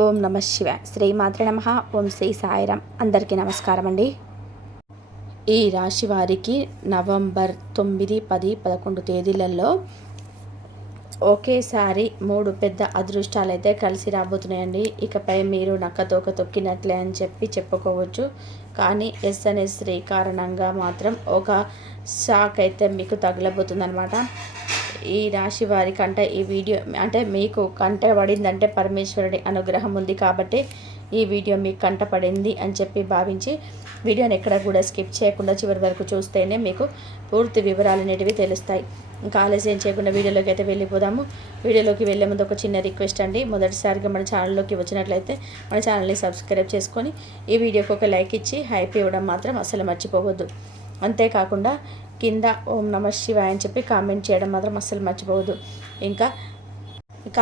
ఓం నమ శివాయ. శ్రీమాత్రే నమః. ఓం శ్రీ సాయిరాం. అందరికీ నమస్కారం అండి. ఈ రాశి వారికి నవంబర్ 9, 10, 11 తేదీలలో ఒకేసారి 3 పెద్ద అదృష్టాలు అయితే కలిసి రాబోతున్నాయండి. ఇకపై మీరు నక్కతోక తొక్కినట్లే అని చెప్పుకోవచ్చు. కానీ ఎస్ఎన్ఎస్ శ్రీ కారణంగా మాత్రం ఒక షాక్ అయితే మీకు తగలబోతుందన్నమాట. ఈ రాశి వారి కంట ఈ వీడియో అంటే మీకు కంట పడిందంటే పరమేశ్వరుడి అనుగ్రహం ఉంది కాబట్టి ఈ వీడియో మీకు కంట పడింది అని చెప్పి భావించి వీడియోని ఎక్కడ కూడా స్కిప్ చేయకుండా చివరి వరకు చూస్తేనే మీకు పూర్తి వివరాలు అనేటివి తెలుస్తాయి. ఇంకా ఆలస్యం చేయకుండా వీడియోలోకి అయితే వెళ్ళిపోదాము. వీడియోలోకి వెళ్ళే ముందు ఒక చిన్న రిక్వెస్ట్ అండి. మొదటిసారిగా మన ఛానల్లోకి వచ్చినట్లయితే మన ఛానల్ని సబ్స్క్రైబ్ చేసుకొని ఈ వీడియోకి ఒక లైక్ ఇచ్చి హైప్ ఇవ్వడం మాత్రం అసలు మర్చిపోవద్దు. అంతేకాకుండా కింద ఓం నమ శివాయ అని చెప్పి కామెంట్ చేయడం మాత్రం అస్సలు మర్చిపోవద్దు. ఇంకా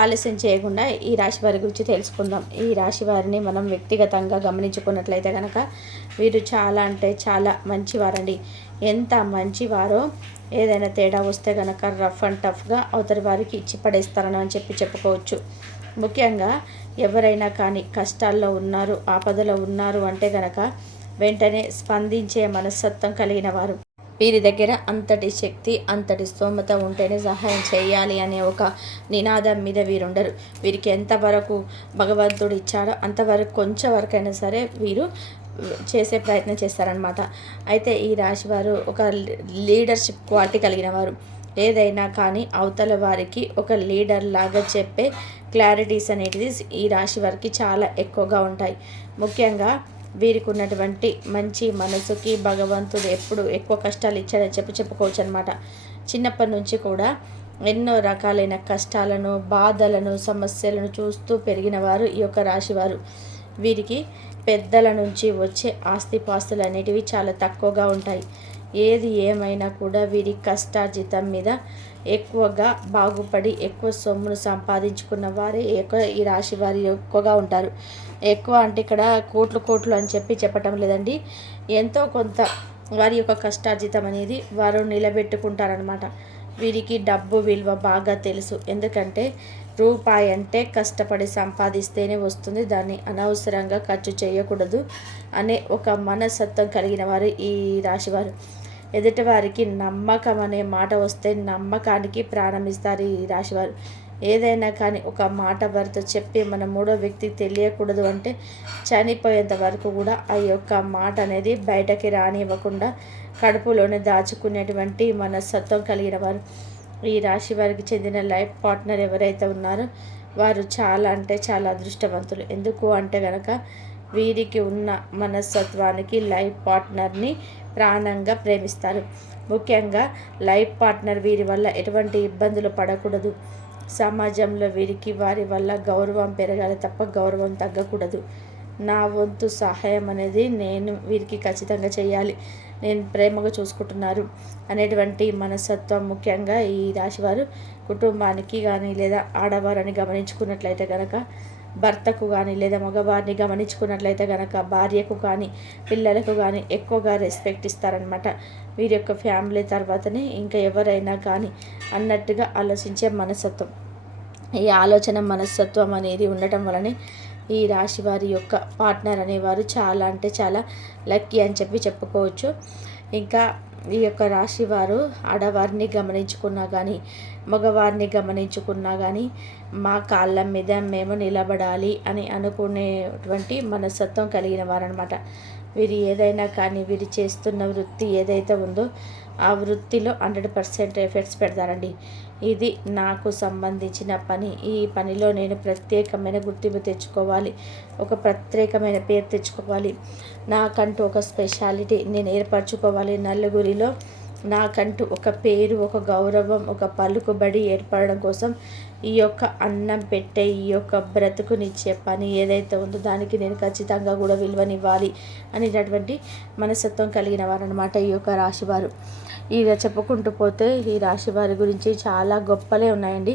ఆలస్యం చేయకుండా ఈ రాశి వారి గురించి తెలుసుకుందాం. ఈ రాశి వారిని మనం వ్యక్తిగతంగా గమనించుకున్నట్లయితే కనుక వీరు చాలా అంటే చాలా మంచివారండి. ఎంత మంచివారో ఏదైనా తేడా వస్తే కనుక రఫ్ అండ్ టఫ్గా అవతలి వారికి ఇచ్చి పడేస్తారని అని చెప్పుకోవచ్చు. ముఖ్యంగా ఎవరైనా కానీ కష్టాల్లో ఉన్నారు, ఆపదలో ఉన్నారు అంటే కనుక వెంటనే స్పందించే మనస్తత్వం కలిగిన వారు. వీరి దగ్గర అంతటి శక్తి, అంతటి స్తోమత ఉంటేనే సహాయం చేయాలి అనే ఒక నినాదం మీద వీరుండరు. వీరికి ఎంతవరకు భగవంతుడు ఇచ్చాడో అంతవరకు కొంచెం వరకైనా సరే వీరు చేసే ప్రయత్నం చేస్తారనమాట. అయితే ఈ రాశి వారు ఒక లీడర్షిప్ క్వాలిటీ కలిగిన వారు. ఏదైనా కానీ అవతల వారికి ఒక లీడర్ లాగా చెప్పే క్లారిటీస్ అనేటిది ఈ రాశి వారికి చాలా ఎక్కువగా ఉంటాయి. ముఖ్యంగా వీరికి ఉన్నటువంటి మంచి మనసుకి భగవంతుడు ఎప్పుడు ఎక్కువ కష్టాలు ఇచ్చాడని చెప్పుకోవచ్చు అనమాట. చిన్నప్పటి నుంచి కూడా ఎన్నో రకాలైన కష్టాలను, బాధలను, సమస్యలను చూస్తూ పెరిగిన వారు ఈ యొక్క రాశివారు. వీరికి పెద్దల నుంచి వచ్చే ఆస్తిపాస్తులు అనేటివి చాలా తక్కువగా ఉంటాయి. ఏది ఏమైనా కూడా వీరి కష్టార్జితం మీద ఎక్కువగా బాగుపడి ఎక్కువ సొమ్మును సంపాదించుకున్న వారే ఈ రాశి వారి ఎక్కువగా ఉంటారు. ఎక్కువ అంటే ఇక్కడ కోట్లు అని చెప్పటం లేదండి. ఎంతో కొంత వారి యొక్క కష్టార్జితం అనేది వారు నిలబెట్టుకుంటారనమాట. వీరికి డబ్బు విలువ బాగా తెలుసు. ఎందుకంటే రూపాయి అంటే కష్టపడి సంపాదిస్తేనే వస్తుంది, దాన్ని అనవసరంగా ఖర్చు చేయకూడదు అనే ఒక మనస్తత్వం కలిగిన వారు ఈ రాశివారు. ఎదుటివారికి నమ్మకం అనే మాట వస్తే నమ్మకానికి ప్రాణం ఇస్తారు ఈ రాశివారు. ఏదైనా కానీ ఒక మాట వారితో చెప్పి మన మూడో వ్యక్తికి తెలియకూడదు అంటే చనిపోయేంత వరకు కూడా ఆ యొక్క మాట అనేది బయటకి రానివ్వకుండా కడుపులోనే దాచుకునేటువంటి మనస్తత్వం కలిగిన వారు. ఈ రాశి వారికి చెందిన లైఫ్ పార్ట్నర్ ఎవరైతే ఉన్నారో వారు చాలా అంటే చాలా అదృష్టవంతులు. ఎందుకు అంటే కనుక వీరికి ఉన్న మనస్తత్వానికి లైఫ్ పార్ట్నర్ని ప్రాణంగా ప్రేమిస్తారు. ముఖ్యంగా లైఫ్ పార్ట్నర్ వీరి వల్ల ఎటువంటి ఇబ్బందులు పడకూడదు. సమాజంలో వీరికి వారి వల్ల గౌరవం పెరగాలి తప్ప గౌరవం తగ్గకూడదు. నా వంతు సహాయం అనేది నేను వీరికి ఖచ్చితంగా చేయాలి, నేను ప్రేమగా చూసుకుంటున్నారు అనేటువంటి మనస్తత్వం ముఖ్యంగా ఈ రాశివారు కుటుంబానికి కానీ లేదా ఆడవారిని గమనించుకున్నట్లయితే కనుక భర్తకు కానీ లేదా మగవారిని గమనించుకున్నట్లయితే కనుక భార్యకు కానీ పిల్లలకు కానీ ఎక్కువగా రెస్పెక్ట్ ఇస్తారనమాట. వీరి యొక్క ఫ్యామిలీ తర్వాతనే ఇంకా ఎవరైనా కానీ అన్నట్టుగా ఆలోచించే మనస్తత్వం. ఈ ఆలోచన మనస్తత్వం అనేది ఉండటం వలనే ఈ రాశి వారి యొక్క పార్ట్నర్ అనేవారు చాలా అంటే చాలా లక్కీ అని చెప్పుకోవచ్చు. ఇంకా ఈ యొక్క రాశి వారు ఆడవారిని గమనించుకున్నా కానీ మగవారిని గమనించుకున్నా కానీ మా కాళ్ళ మీద మేము నిలబడాలి అని అనుకునేటువంటి మనస్తత్వం కలిగిన వారనమాట. వీరు ఏదైనా కానీ వీరు చేస్తున్న వృత్తి ఏదైతే ఉందో ఆ వృత్తిలో 100% ఎఫర్ట్స్ పెడతారండి. ఇది నాకు సంబంధించిన పని, ఈ పనిలో నేను ప్రత్యేకమైన గుర్తింపు తెచ్చుకోవాలి, ఒక ప్రత్యేకమైన పేరు తెచ్చుకోవాలి, నాకంటూ ఒక స్పెషాలిటీ నేను ఏర్పరచుకోవాలి, నలుగురిలో నాకంటూ ఒక పేరు, ఒక గౌరవం, ఒక పలుకుబడి ఏర్పడడం కోసం ఈ యొక్క అన్నం పెట్టే ఈ యొక్క బ్రతుకునిచ్చే పని ఏదైతే ఉందో దానికి నేను ఖచ్చితంగా కూడా విలువనివ్వాలి అనేటటువంటి మనస్తత్వం కలిగిన వారనమాట ఈ యొక్క రాశివారు. ఇక చెప్పుకుంటూ పోతే ఈ రాశి వారి గురించి చాలా గొప్పలే ఉన్నాయండి.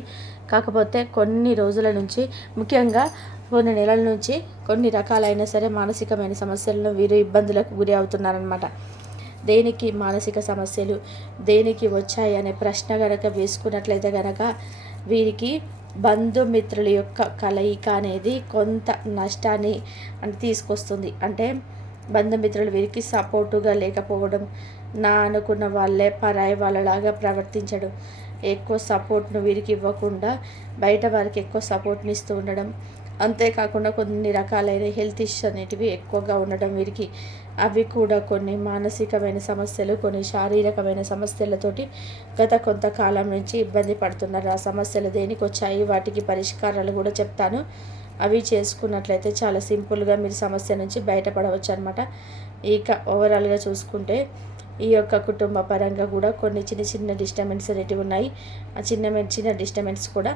కాకపోతే కొన్ని రోజుల నుంచి ముఖ్యంగా కొన్ని నెలల నుంచి కొన్ని రకాలైన సరే మానసికమైన సమస్యలను వీరు ఇబ్బందులకు గురి అవుతున్నారనమాట. దేనికి మానసిక సమస్యలు దేనికి వచ్చాయి అనే ప్రశ్న గనక వేసుకున్నట్లయితే కనుక వీరికి బంధుమిత్రుల యొక్క కలయిక అనేది కొంత నష్టాన్ని తీసుకొస్తుంది. అంటే బంధుమిత్రులు వీరికి సపోర్టుగా లేకపోవడం, నా అనుకున్న వాళ్ళే పరాయి వాళ్ళలాగా ప్రవర్తించడం, ఎక్కువ సపోర్ట్ను వీరికి ఇవ్వకుండా బయట వారికి ఎక్కువ సపోర్ట్ని ఇస్తూ ఉండడం, అంతేకాకుండా కొన్ని రకాలైన హెల్త్ ఇష్యూస్ అనేటివి ఎక్కువగా ఉండడం వీరికి, అవి కూడా కొన్ని మానసికమైన సమస్యలు, కొన్ని శారీరకమైన సమస్యలతోటి గత కొంతకాలం నుంచి ఇబ్బంది పడుతున్నారు. ఆ సమస్యలు దేనికి వచ్చాయి, వాటికి పరిష్కారాలు కూడా చెప్తాను. అవి చేసుకున్నట్లయితే చాలా సింపుల్గా మీరు సమస్య నుంచి బయటపడవచ్చు అనమాట. ఇక ఓవరాల్గా చూసుకుంటే ఈ యొక్క కుటుంబ పరంగా కూడా కొన్ని చిన్న చిన్న డిస్టర్బెన్స్ అనేటివి ఉన్నాయి. ఆ చిన్న డిస్టర్బెన్స్ కూడా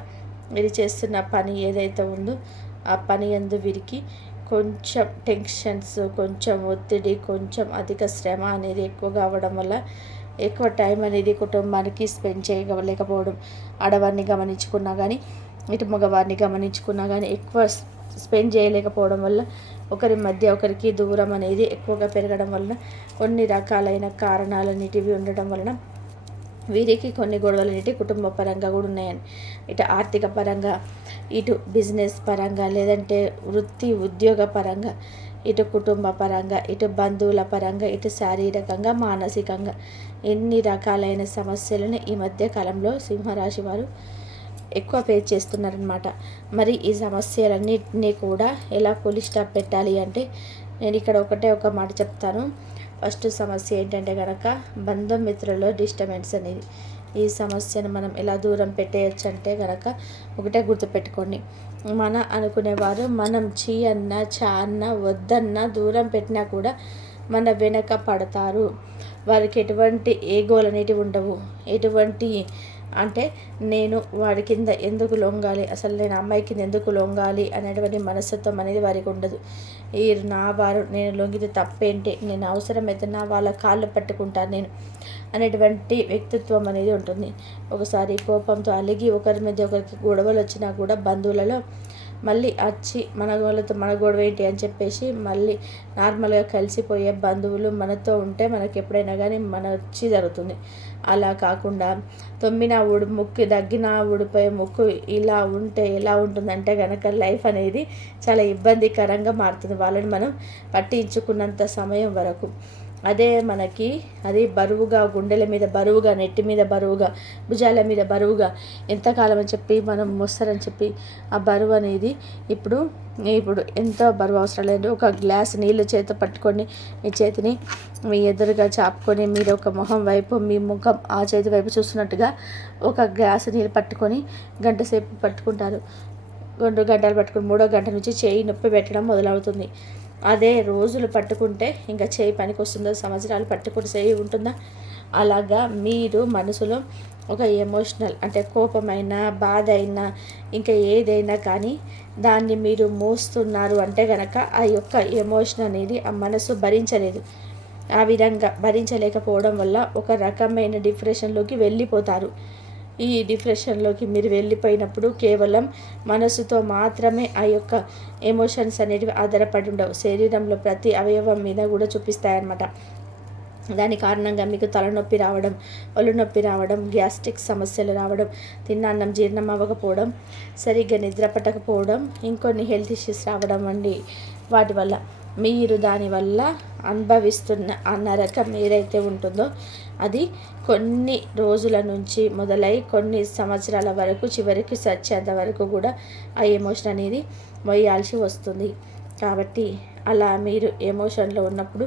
వీరు చేస్తున్న పని ఏదైతే ఉందో ఆ పని యందు వీరికి కొంచెం టెన్షన్స్, కొంచెం ఒత్తిడి, కొంచెం అధిక శ్రమ అనేది ఎక్కువగా అవ్వడం వల్ల ఎక్కువ టైం అనేది కుటుంబానికి స్పెండ్ చేయలేకపోవడం, ఆడవారిని గమనించుకున్నా కానీ ఇటు మగవారిని గమనించుకున్నా కానీ ఎక్కువ స్పెండ్ చేయలేకపోవడం వల్ల ఒకరి మధ్య ఒకరికి దూరం అనేది ఎక్కువగా పెరగడం వలన కొన్ని రకాలైన కారణాలన్నిటివి ఉండడం వలన వీరికి కొన్ని గొడవలు అనేవి కుటుంబ పరంగా కూడా ఉన్నాయని, ఇటు ఆర్థిక పరంగా, ఇటు బిజినెస్ పరంగా, లేదంటే వృత్తి ఉద్యోగ పరంగా, ఇటు కుటుంబ పరంగా, ఇటు బంధువుల పరంగా, ఇటు శారీరకంగా, మానసికంగా ఎన్ని రకాలైన సమస్యలను ఈ మధ్య కాలంలో సింహరాశి వారు ఎక్కువ ఫేస్ చేస్తున్నారనమాట. మరి ఈ సమస్యలన్నింటినీ కూడా ఎలా ఫుల్ స్టాప్ పెట్టాలి అంటే నేను ఇక్కడ ఒక మాట చెప్తాను. ఫస్ట్ సమస్య ఏంటంటే కనుక బంధుమిత్రులలో డిస్టర్బెన్స్ అనేది. ఈ సమస్యను మనం ఎలా దూరం పెట్టేయచ్చు అంటే కనుక ఒకటే గుర్తుపెట్టుకోండి, మన అనుకునేవారు మనం చీ అన్నా చా అన్నా వద్దన్నా దూరం పెట్టినా కూడా మన వెనక పడతారు. వారికి ఎటువంటి ఏగోలు అనేటివి ఉండవు. ఎటువంటి అంటే నేను వాడి కింద ఎందుకు లొంగాలి, అసలు నేను అమ్మాయి కింద ఎందుకు లొంగాలి అనేటువంటి మనస్తత్వం అనేది వారికి ఉండదు. ఈ నా వారు, నేను లొంగితే తప్పేంటి, నేను అవసరమైతే నా వాళ్ళ కాళ్ళు పట్టుకుంటాను నేను అనేటువంటి వ్యక్తిత్వం అనేది ఉంటుంది. ఒకసారి కోపంతో అలిగి ఒకరి మీద ఒకరికి గొడవలు వచ్చినా కూడా బంధువులలో మళ్ళీ వచ్చి మన వాళ్ళతో మన గొడవ ఏంటి అని చెప్పేసి మళ్ళీ నార్మల్గా కలిసిపోయే బంధువులు మనతో ఉంటే మనకి ఎప్పుడైనా కానీ మన వచ్చి జరుగుతుంది. అలా కాకుండా తొమ్మిన ముక్కు దగ్గిన ఊడిపోయే ముక్కు ఇలా ఉంటే ఎలా ఉంటుందంటే కనుక లైఫ్ అనేది చాలా ఇబ్బందికరంగా మారుతుంది వాళ్ళని మనం పట్టించుకున్నంత సమయం వరకు. అదే మనకి అది బరువుగా, గుండెల మీద బరువుగా, నెట్టి మీద బరువుగా, భుజాల మీద బరువుగా ఎంతకాలం అని చెప్పి మనం మోస్తారని చెప్పి ఆ బరువు అనేది ఇప్పుడు ఎంతో బరువు అవసరం లేదు. ఒక గ్లాస్ నీళ్ళు చేత పట్టుకొని మీ చేతిని మీ ఎదురుగా చాపుకొని మీరు ఒక మొహం వైపు, మీ ముఖం ఆ చేతి వైపు చూస్తున్నట్టుగా ఒక గ్లాసు నీళ్ళు పట్టుకొని గంట సేపు పట్టుకుంటారు. 2 గంటలు పట్టుకుని 3వ గంట నుంచి చేయి నొప్పి పెట్టడం మొదలవుతుంది. అదే రోజులు పట్టుకుంటే ఇంకా చేయి పనికి వస్తుందో, సంవత్సరాలు పట్టుకుంటే చేయి ఉంటుందా? అలాగా మీరు మనసులో ఒక ఎమోషనల్ అంటే కోపమైనా, బాధ అయినా, ఇంకా ఏదైనా కానీ దాన్ని మీరు మోస్తున్నారు అంటే కనుక ఆ యొక్క ఎమోషన్ అనేది ఆ మనసు భరించలేదు. ఆ విధంగా భరించలేకపోవడం వల్ల ఒక రకమైన డిప్రెషన్లోకి వెళ్ళిపోతారు. ఈ డిప్రెషన్లోకి మీరు వెళ్ళిపోయినప్పుడు కేవలం మనసుతో మాత్రమే ఆ యొక్క ఎమోషన్స్ అనేటివి ఆధారపడి ఉండవు. శరీరంలో ప్రతి అవయవం మీద కూడా చూపిస్తాయన్నమాట. దాని కారణంగా మీకు తలనొప్పి రావడం, ఒళ్ళు నొప్పి రావడం, గ్యాస్ట్రిక్ సమస్యలు రావడం, తిన్న అన్నం జీర్ణం అవ్వకపోవడం, సరిగ్గా నిద్ర పట్టకపోవడం, ఇంకొన్ని హెల్త్ ఇష్యూస్ రావడం అండి. వాటి వల్ల మీరు దానివల్ల అనుభవిస్తున్న ఆ నరకం ఏదైతే ఉంటుందో అది కొన్ని రోజుల నుంచి మొదలై కొన్ని సంవత్సరాల వరకు చివరికి చచ్చేంత వరకు కూడా ఆ ఎమోషన్ అనేది మొయ్యాల్సి వస్తుంది. కాబట్టి అలా మీరు ఎమోషన్లో ఉన్నప్పుడు,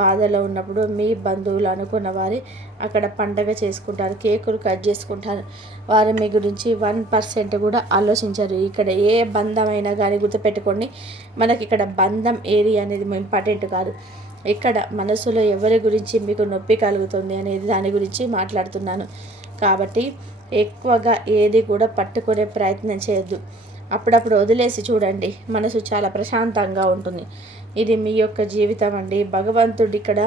బాధలో ఉన్నప్పుడు మీ బంధువులు అనుకున్న వారి అక్కడ పండగ చేసుకుంటారు, కేకులు కట్ చేసుకుంటారు. వారు మీ గురించి 1% కూడా ఆలోచించరు. ఇక్కడ ఏ బంధమైనా కానీ గుర్తుపెట్టుకోండి, మనకి ఇక్కడ బంధం ఏది అనేది ఇంపార్టెంట్ కాదు. ఇక్కడ మనసులో ఎవరి గురించి మీకు నొప్పి కలుగుతుంది అనేది దాని గురించి మాట్లాడుతున్నాను. కాబట్టి ఎక్కువగా ఏది కూడా పట్టుకునే ప్రయత్నం చేయొద్దు. అప్పుడప్పుడు వదిలేసి చూడండి, మనసు చాలా ప్రశాంతంగా ఉంటుంది. ఇది మీ యొక్క జీవితం అండి. భగవంతుడు ఇక్కడ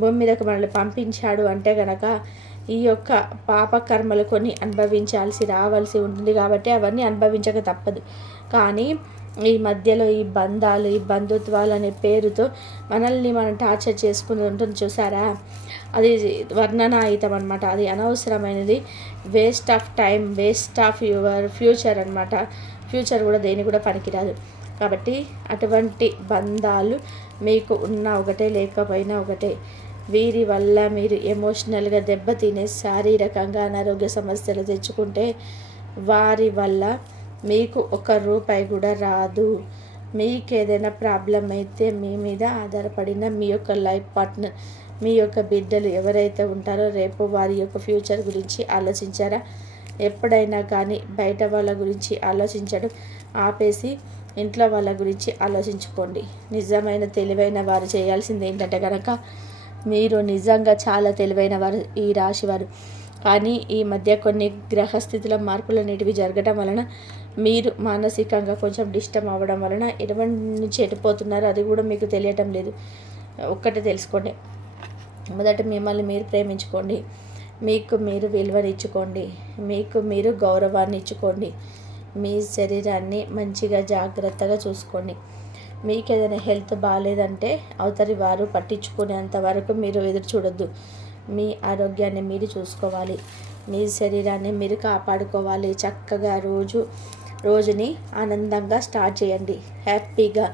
భూమి మీదకు మనల్ని పంపించాడు అంటే కనుక ఈ యొక్క పాపకర్మలు కొన్ని అనుభవించాల్సి రావాల్సి ఉంటుంది. కాబట్టి అవన్నీ అనుభవించక తప్పదు. కానీ ఈ మధ్యలో ఈ బంధాలు, ఈ బంధుత్వాలు అనే పేరుతో మనల్ని మనం టార్చర్ చేసుకుని ఉంటుంది చూసారా, అది వర్ణనాయుతం అనమాట. అది అనవసరమైనది. Waste of time, waste of your future అనమాట. ఫ్యూచర్ కూడా దేని కూడా పనికిరాదు. కాబట్టి అటువంటి బంధాలు మీకు ఉన్న ఒకటే, లేకపోయినా ఒకటే. వీరి వల్ల మీరు ఎమోషనల్గా దెబ్బతినే, శారీరకంగా అనారోగ్య సమస్యలు తెచ్చుకుంటే వారి వల్ల మీకు ఒక్క రూపాయి కూడా రాదు. మీకు ఏదైనా ప్రాబ్లం అయితే మీ మీద ఆధారపడిన మీ యొక్క లైఫ్ పార్ట్నర్, మీ యొక్క బిడ్డలు ఎవరైతే ఉంటారో రేపు వారి యొక్క ఫ్యూచర్ గురించి ఆలోచించారా? ఎప్పుడైనా కానీ బయట వాళ్ళ గురించి ఆలోచించడం ఆపేసి ఇంట్లో వాళ్ళ గురించి ఆలోచించుకోండి. నిజమైన తెలివైన వారు చేయాల్సింది ఏంటంటే కనుక, మీరు నిజంగా చాలా తెలివైన వారు ఈ రాశి వారు. కానీ ఈ మధ్య కొన్ని గ్రహస్థితుల మార్పులు అనేటివి జరగడం వలన మీరు మానసికంగా కొంచెం డిస్టర్బ్ అవ్వడం వలన ఎటువంటి నుంచి ఎటుపోతున్నారో అది కూడా మీకు తెలియటం లేదు. ఒక్కటే తెలుసుకోండి, మొదట మిమ్మల్ని మీరు ప్రేమించుకోండి, మీకు మీరు విలువనిచ్చుకోండి, మీకు మీరు గౌరవాన్ని ఇచ్చుకోండి, మీ శరీరాన్ని మంచిగా జాగ్రత్తగా చూసుకోండి. మీకు ఏదైనా హెల్త్ బాగాలేదంటే అవతలి వారు పట్టించుకునేంత వరకు మీరు ఎదురు చూడొద్దు. మీ ఆరోగ్యాన్ని మీరు చూసుకోవాలి, మీ శరీరాన్ని మీరు కాపాడుకోవాలి. చక్కగా రోజుని ఆనందంగా స్టార్ట్ చేయండి. హ్యాపీగా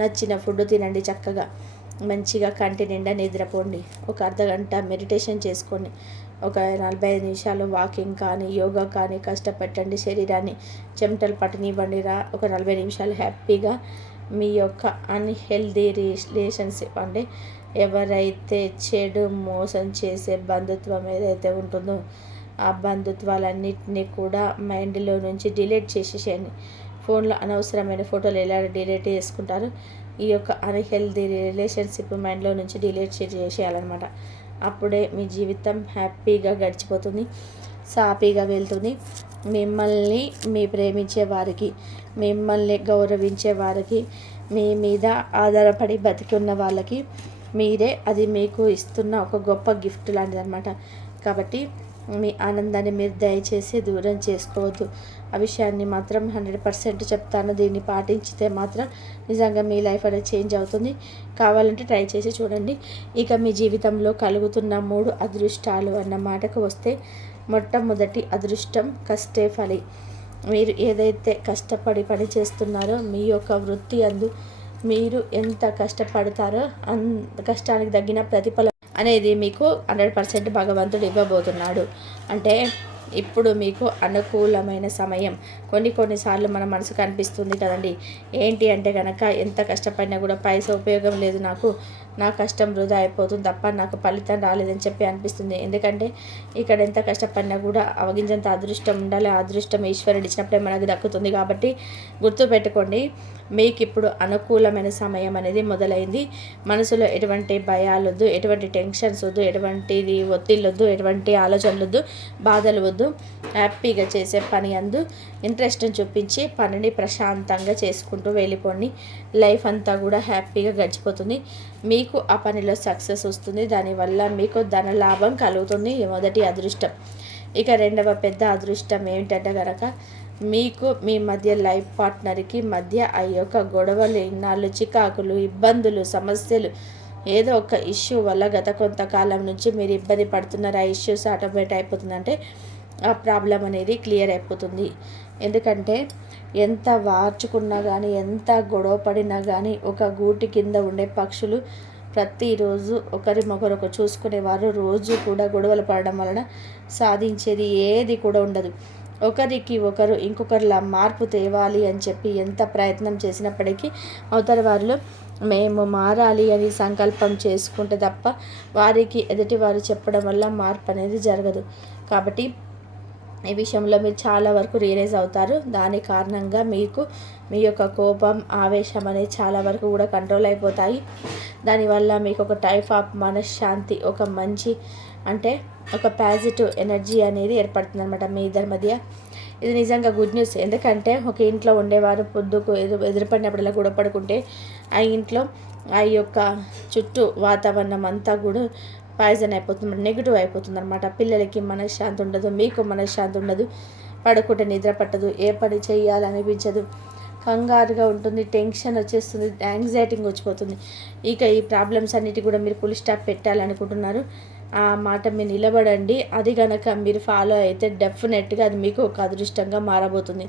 నచ్చిన ఫుడ్ తినండి, చక్కగా మంచిగా కంటి నిండా నిద్రపోండి. ఒక అర్ధగంట మెడిటేషన్ చేసుకోండి, ఒక 45 నిమిషాలు వాకింగ్ కానీ యోగా కానీ కష్టపెట్టండి. శరీరాన్ని చెమటలు పట్టనివ్వండి. ఒక 40 నిమిషాలు హ్యాపీగా మీ యొక్క అన్హెల్దీ రిలేషన్షిప్ అంటే ఎవరైతే చెడు మోసం చేసే బంధుత్వం ఏదైతే ఉంటుందో ఆ బంధుత్వాలన్నింటినీ కూడా మైండ్లో నుంచి డిలీట్ చేసేసేయండి. ఫోన్లో అనవసరమైన ఫోటోలు ఎలా డిలీట్ చేసుకుంటారు, ఈ యొక్క అన్హెల్దీ రిలేషన్షిప్ మైండ్లో నుంచి డిలీట్ చేసేయాలన్నమాట. అప్పుడే మీ జీవితం హ్యాపీగా గడిచిపోతుంది, సాఫీగా వెళ్తుంది. మిమ్మల్ని మీ ప్రేమించే వారికి, మిమ్మల్ని గౌరవించే వారికి, మీ మీద ఆధారపడి బతికి ఉన్న వాళ్ళకి మీరే అది మీకు ఇస్తున్న ఒక గొప్ప గిఫ్ట్ లాంటిది అనమాట. కాబట్టి మీ ఆనందాన్ని మీరు దయచేసి దూరం చేసుకోవద్దు. ఆ విషయాన్ని మాత్రం 100% చెప్తాను. దీన్ని పాటించితే మాత్రం నిజంగా మీ లైఫ్ అనేది చేంజ్ అవుతుంది. కావాలంటే ట్రై చేసి చూడండి. ఇక మీ జీవితంలో కలుగుతున్న 3 అదృష్టాలు అన్న మాటకు వస్తే, మొట్టమొదటి అదృష్టం కష్టే ఫలి. మీరు ఏదైతే కష్టపడి పని చేస్తున్నారో మీ యొక్క వృత్తి అందు మీరు ఎంత కష్టపడతారో అంత కష్టానికి తగ్గిన ప్రతిఫలం అనేది మీకు 100% భగవంతుడు ఇవ్వబోతున్నాడు. అంటే ఇప్పుడు మీకు అనుకూలమైన సమయం. కొన్నిసార్లు మన మనసుకు అనిపిస్తుంది కదండి, ఏంటి అంటే కనుక ఎంత కష్టపడినా కూడా పైసా ఉపయోగం లేదు, నా కష్టం వృధా అయిపోతుంది తప్ప నాకు ఫలితం రాలేదని చెప్పి అనిపిస్తుంది. ఎందుకంటే ఇక్కడ ఎంత కష్టపడినా కూడా అవగింజంత అదృష్టం ఉండాలి. ఆ అదృష్టం ఈశ్వరుడు ఇచ్చినప్పుడే మనకు దక్కుతుంది. కాబట్టి గుర్తుపెట్టుకోండి, మీకు ఇప్పుడు అనుకూలమైన సమయం అనేది మొదలైంది. మనసులో ఎటువంటి భయాలు వద్దు, ఎటువంటి టెన్షన్స్ వద్దు, ఎటువంటి ఒత్తిళ్ళు వద్దు, ఎటువంటి ఆలోచనలు వద్దు, బాధలు వద్దు. హ్యాపీగా చేసే పని అందు ఇంట్రెస్ట్ని చూపించి పనిని ప్రశాంతంగా చేసుకుంటూ వెళ్ళిపోండి. లైఫ్ అంతా కూడా హ్యాపీగా గడిచిపోతుంది. మీకు ఆ పనిలో సక్సెస్ వస్తుంది. దానివల్ల మీకు ధన లాభం కలుగుతుంది. మొదటి అదృష్టం. ఇక రెండవ పెద్ద అదృష్టం ఏమిటంటే కనుక, మీకు మీ మధ్య లైఫ్ పార్ట్నర్కి మధ్య ఆ యొక్క గొడవలు, ఇన్నాళ్ళు చికాకులు, ఇబ్బందులు, సమస్యలు, ఏదో ఒక ఇష్యూ వల్ల గత కొంతకాలం నుంచి మీరు ఇబ్బంది పడుతున్నారు. ఆ ఇష్యూస్ ఆటోమేటిక్ అయిపోతుందంటే ఆ ప్రాబ్లం అనేది క్లియర్ అయిపోతుంది. ఎందుకంటే ఎంత వార్చుకున్నా కానీ, ఎంత గొడవ పడినా కానీ, ఒక గూటి కింద ఉండే పక్షులు ప్రతిరోజు ఒకరినొకరు చూసుకునేవారు. రోజు కూడా గొడవలు పడడం వలన సాధించేది ఏది కూడా ఉండదు. ఒకరికి ఒకరు ఇంకొకరిలా మార్పు తేవాలి అని చెప్పి ఎంత ప్రయత్నం చేసినప్పటికీ అవతల వారిలో మేము మారాలి అని సంకల్పం చేసుకుంటే తప్ప వారికి ఎదుటి వారు చెప్పడం వల్ల మార్పు అనేది జరగదు. కాబట్టి ఈ విషయంలో మీరు చాలా వరకు రియలైజ్ అవుతారు. దాని కారణంగా మీకు మీ యొక్క కోపం, ఆవేశం అనేది చాలా వరకు కూడా కంట్రోల్ అయిపోతాయి. దానివల్ల మీకు ఒక టైప్ ఆఫ్ మనశ్శాంతి, ఒక మంచి అంటే ఒక పాజిటివ్ ఎనర్జీ అనేది ఏర్పడుతుంది అనమాట మీ ఇద్దరి మధ్య. ఇది నిజంగా గుడ్ న్యూస్. ఎందుకంటే ఒక ఇంట్లో ఉండేవారు పొద్దుకు ఎదురుపడినప్పుడల్లా గొడవ పడుకుంటే ఆ ఇంట్లో ఆ యొక్క చుట్టూ వాతావరణం అంతా కూడా పాయిజన్ అయిపోతుంది, నెగిటివ్ అయిపోతుంది అనమాట. పిల్లలకి మనశ్శాంతి ఉండదు, మీకు మనశ్శాంతి ఉండదు, పడుకుంటే నిద్ర పట్టదు, ఏ పని చేయాలనిపించదు, కంగారుగా ఉంటుంది, టెన్షన్ వచ్చేస్తుంది, యాంగ్జైటీగా వచ్చిపోతుంది. ఇక ఈ ప్రాబ్లమ్స్ అన్నిటి కూడా మీరు ఫుల్ స్టాప్ పెట్టాలనుకుంటున్నారు. ఆ మాట మీరు నిలబడండి. అది కనుక మీరు ఫాలో అయితే డెఫినెట్గా అది మీకు ఒక అదృష్టంగా మారబోతుంది.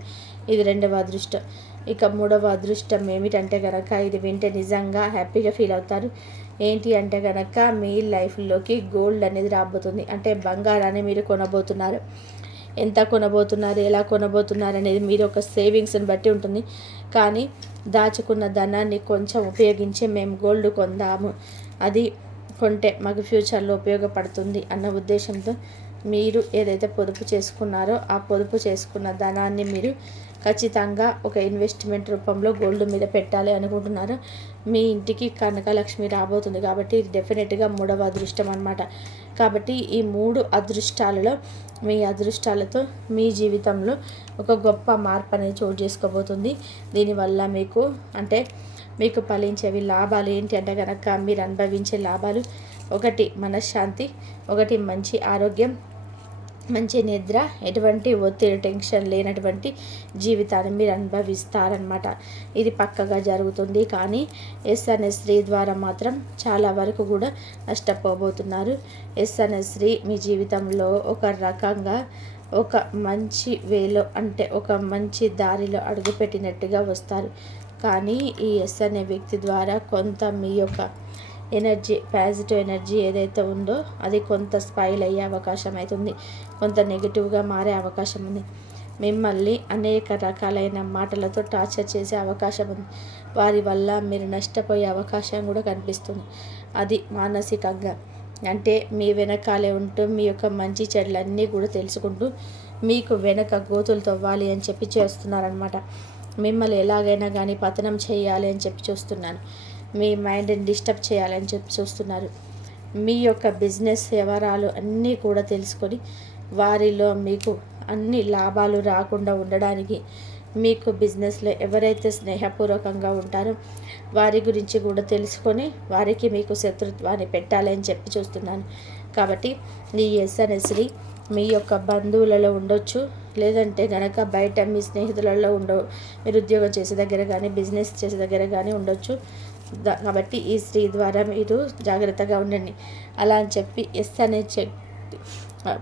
ఇది 2వ అదృష్టం. ఇక 3వ అదృష్టం ఏమిటంటే కనుక ఇది వింటే నిజంగా హ్యాపీగా ఫీల్ అవుతారు. ఏంటి అంటే కనుక మీ లైఫ్లోకి గోల్డ్ అనేది రాబోతుంది. అంటే బంగారాన్ని మీరు కొనబోతున్నారు. ఎంత కొనబోతున్నారు, ఎలా కొనబోతున్నారు అనేది మీరు ఒక సేవింగ్స్ని బట్టి ఉంటుంది. కానీ దాచుకున్న ధనాన్ని కొంచెం ఉపయోగించి మేము గోల్డ్ కొందాము, అది కొంటే మాకు ఫ్యూచర్లో ఉపయోగపడుతుంది అన్న ఉద్దేశంతో మీరు ఏదైతే పొదుపు చేసుకున్నారో ఆ పొదుపు చేసుకున్న ధనాన్ని మీరు ఖచ్చితంగా ఒక ఇన్వెస్ట్మెంట్ రూపంలో గోల్డ్ మీద పెట్టాలి అనుకుంటున్నారు. మీ ఇంటికి కనకలక్ష్మి రాబోతుంది కాబట్టి ఇది డెఫినెట్గా 3వ అదృష్టం అన్నమాట. కాబట్టి ఈ 3 అదృష్టాలలో మీ అదృష్టాలతో మీ జీవితంలో ఒక గొప్ప మార్పు అనేది చోటు చేసుకోబోతుంది. దీనివల్ల మీకు ఫలించేవి లాభాలు ఏంటి అంటే కనుక మీరు అనుభవించే లాభాలు 1 మనశ్శాంతి, 1 మంచి ఆరోగ్యం, మంచి నిద్ర, ఎటువంటి ఒత్తిడి టెన్షన్ లేనటువంటి జీవితాన్ని మీరు అనుభవిస్తారనమాట. ఇది పక్కగా జరుగుతుంది. కానీ ఎస్ అనే స్త్రీ ద్వారా మాత్రం చాలా వరకు కూడా నష్టపోబోతున్నారు. ఎస్ అనే స్త్రీ మీ జీవితంలో ఒక రకంగా ఒక మంచి వేలో ఒక మంచి దారిలో అడుగుపెట్టినట్టుగా వస్తారు. కానీ ఈ ఎస్ అనే వ్యక్తి ద్వారా కొంత మీ యొక్క ఎనర్జీ, పాజిటివ్ ఎనర్జీ ఏదైతే ఉందో అది కొంత స్పైల్ అయ్యే అవకాశం అవుతుంది. కొంత నెగిటివ్గా మారే అవకాశం ఉంది. మిమ్మల్ని అనేక రకాలైన మాటలతో టార్చర్ చేసే అవకాశం ఉంది. వారి వల్ల మీరు నష్టపోయే అవకాశం కూడా కనిపిస్తుంది. అది మానసికంగా. అంటే మీ వెనకాలే ఉంటూ మీ యొక్క మంచి చెడులన్నీ కూడా తెలుసుకుంటూ మీకు వెనక గోతులు తవ్వాలి అని చెప్పి చేస్తున్నారనమాట. మిమ్మల్ని ఎలాగైనా కానీ పతనం చేయాలి అని చెప్పి చూస్తున్నాను. మీ మైండ్ని డిస్టర్బ్ చేయాలని చెప్పి చూస్తున్నారు. మీ యొక్క బిజినెస్ వ్యవహారాలు అన్నీ కూడా తెలుసుకొని వారిలో మీకు అన్ని లాభాలు రాకుండా ఉండడానికి మీకు బిజినెస్లో ఎవరైతే స్నేహపూర్వకంగా ఉంటారో వారి గురించి కూడా తెలుసుకొని వారికి మీకు శత్రుత్వాన్ని పెట్టాలని చెప్పి చూస్తున్నాను. కాబట్టి ఈ ఎస్ అనే స్త్రీ మీ యొక్క బంధువులలో ఉండొచ్చు, లేదంటే కనుక బయట మీ స్నేహితులలో మీరు ఉద్యోగం చేసే దగ్గర కానీ బిజినెస్ చేసే దగ్గర కానీ ఉండొచ్చు. కాబట్టి ఈ స్త్రీ ద్వారా మీరు జాగ్రత్తగా ఉండండి. అలా అని చెప్పి ఎస్ అనే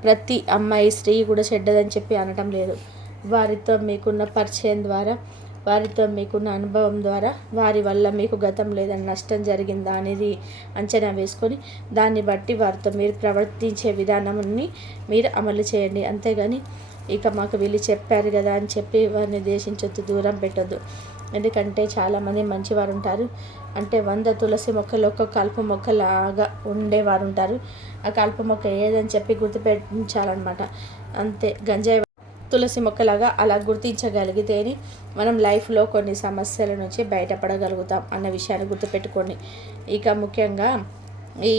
ప్రతి అమ్మాయి స్త్రీ కూడా చెడ్డదని చెప్పి అనటం లేదు. వారితో మీకున్న పరిచయం ద్వారా, వారితో మీకున్న అనుభవం ద్వారా వారి వల్ల మీకు గతం లేదని నష్టం జరిగిందా అనేది అంచనా వేసుకొని దాన్ని బట్టి వారితో మీరు ప్రవర్తించే విధానాన్ని మీరు అమలు చేయండి. అంతేగాని ఇక మాకు వీళ్ళు చెప్పారు కదా అని చెప్పి వారిని దేశించొద్దు, దూరం పెట్టొద్దు. ఎందుకంటే చాలామంది మంచివారు ఉంటారు. అంటే 100 తులసి మొక్కలు ఒక కలుపు మొక్కలాగా ఉండేవారు ఉంటారు. ఆ కలుపు మొక్క ఏదని చెప్పి గుర్తుపెట్టించాలన్నమాట. అంతే, గంజాయి తులసి మొక్కలాగా అలా గుర్తించగలిగితేనే మనం లైఫ్లో కొన్ని సమస్యల నుంచి బయటపడగలుగుతాం అన్న విషయాన్ని గుర్తుపెట్టుకోండి. ఇక ముఖ్యంగా ఈ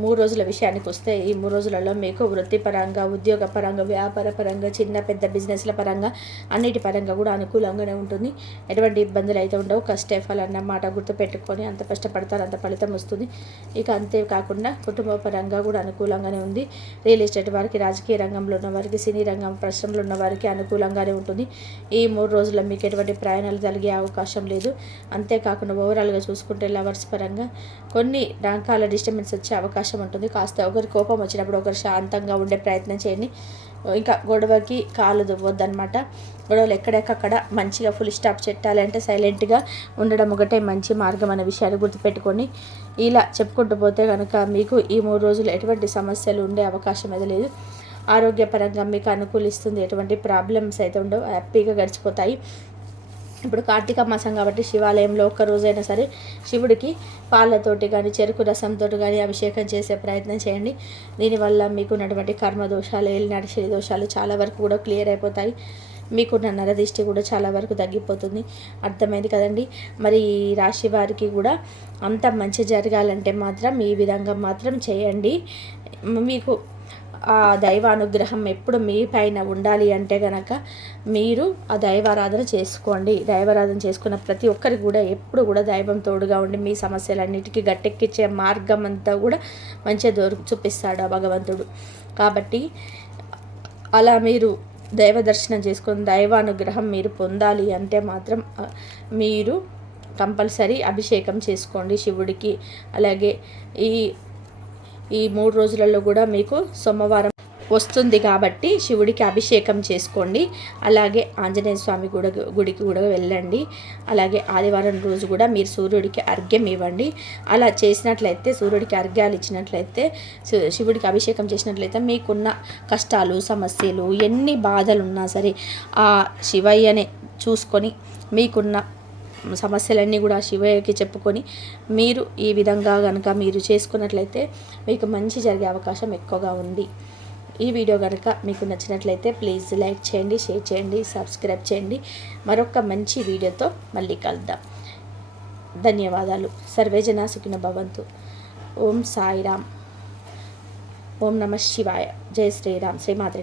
3 రోజుల విషయానికి వస్తే ఈ 3 రోజులలో మీకు వృత్తిపరంగా, ఉద్యోగపరంగా, వ్యాపార పరంగా, చిన్న పెద్ద బిజినెస్ల పరంగా అన్నిటి పరంగా కూడా అనుకూలంగానే ఉంటుంది. ఎటువంటి ఇబ్బందులు అయితే ఉండవు. కష్టే ఫలం మాట గుర్తుపెట్టుకొని అంత కష్టపడతారు అంత ఫలితం వస్తుంది. ఇక అంతేకాకుండా కుటుంబ పరంగా కూడా అనుకూలంగానే ఉంది. రియల్ ఎస్టేట్ వారికి, రాజకీయ రంగంలో ఉన్న వారికి, సినీ రంగం పరిశ్రమలో ఉన్న వారికి అనుకూలంగానే ఉంటుంది. ఈ 3 రోజుల్లో మీకు ఎటువంటి ప్రయాణాలు కలిగే అవకాశం లేదు. అంతేకాకుండా ఓవరాల్గా చూసుకుంటే లవర్స్ పరంగా కొన్ని రకాల డిస్టర్బెన్స్ వచ్చే అవకాశం ఉంటుంది. కాస్త ఒకరి కోపం వచ్చినప్పుడు ఒకరు శాంతంగా ఉండే ప్రయత్నం చేయండి. ఇంకా గొడవకి కాలు దువ్వొద్దనమాట. గొడవలు ఎక్కడెక్కడ మంచిగా ఫుల్ స్టాప్ పెట్టాలంటే సైలెంట్గా ఉండడం ఒకటే మంచి మార్గం అనే విషయాన్ని గుర్తుపెట్టుకొని ఇలా చెప్పుకుంటూ పోతే కనుక మీకు ఈ 3 రోజులు ఎటువంటి సమస్యలు ఉండే అవకాశం అయితే లేదు. ఆరోగ్యపరంగా మీకు అనుకూలిస్తుంది. ఎటువంటి ప్రాబ్లమ్స్ అయితే ఉండవు, హ్యాపీగా గడిచిపోతాయి. ఇప్పుడు కార్తీక మాసం కాబట్టి శివాలయంలో ఒక్కరోజైనా సరే శివుడికి పాలతోటి కానీ చెరుకు రసంతో కానీ అభిషేకం చేసే ప్రయత్నం చేయండి. దీనివల్ల మీకున్నటువంటి కర్మదోషాలు, ఏలినాటి శని దోషాలు చాలా వరకు కూడా క్లియర్ అయిపోతాయి. మీకున్న నరదిష్టి కూడా చాలా వరకు తగ్గిపోతుంది. అర్థమైంది కదండి. మరి ఈ రాశి వారికి కూడా అంత మంచి జరగాలంటే మాత్రం ఈ విధంగా మాత్రం చేయండి. మీకు ఆ దైవానుగ్రహం ఎప్పుడు మీ పైన ఉండాలి అంటే కనుక మీరు ఆ దైవారాధన చేసుకోండి. దైవారాధన చేసుకున్న ప్రతి ఒక్కరికి కూడా ఎప్పుడు కూడా దైవం తోడుగా ఉండి మీ సమస్యలన్నిటికీ గట్టెక్కించే మార్గం అంతా కూడా మంచిగా చూపిస్తాడు ఆ భగవంతుడు. కాబట్టి అలా మీరు దైవ దర్శనం చేసుకొని దైవానుగ్రహం మీరు పొందాలి అంటే మాత్రం మీరు కంపల్సరీ అభిషేకం చేసుకోండి శివుడికి. అలాగే ఈ ఈ 3 రోజులలో కూడా మీకు సోమవారం వస్తుంది కాబట్టి శివుడికి అభిషేకం చేసుకోండి. అలాగే ఆంజనేయ స్వామి గుడికి కూడా వెళ్ళండి. అలాగే ఆదివారం రోజు కూడా మీరు సూర్యుడికి అర్ఘ్యం ఇవ్వండి. అలా చేసినట్లయితే, సూర్యుడికి అర్ఘ్యాలు ఇచ్చినట్లయితే, శివుడికి అభిషేకం చేసినట్లయితే మీకున్న కష్టాలు, సమస్యలు, ఎన్ని బాధలు ఉన్నా సరే ఆ శివయ్యనే చూసుకొని మీకున్న సమస్యలన్నీ కూడా శివయ్యకి చెప్పుకొని మీరు ఈ విధంగా కనుక మీరు చేసుకున్నట్లయితే మీకు మంచి జరిగే అవకాశం ఎక్కువగా ఉంది. ఈ వీడియో కనుక మీకు నచ్చినట్లయితే ప్లీజ్ లైక్ చేయండి, షేర్ చేయండి, సబ్స్క్రైబ్ చేయండి. మరొక మంచి వీడియోతో మళ్ళీ కలుద్దాం. ధన్యవాదాలు. సర్వే జనా సుఖినో భవంతు. ఓం సాయిరామ్. ఓం నమః శివాయ. జై శ్రీరామ్. శ్రీమాత్రే నమః.